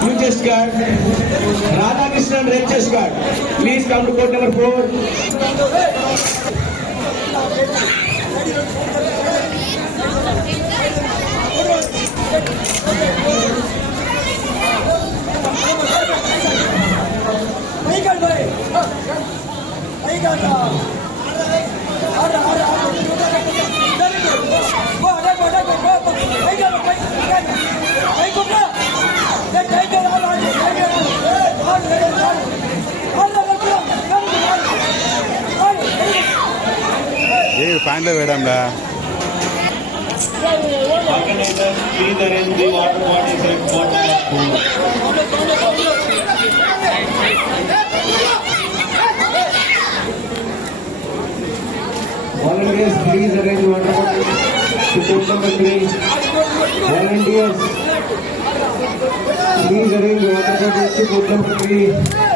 Blue chest guard, Radhakrishnan red chest guard. Please come to court number 4. ప్యాంట్లో వేయడంలా Volunteers, please arrange water bottle to court number 3. Volunteers, please arrange water bottle to court number 3.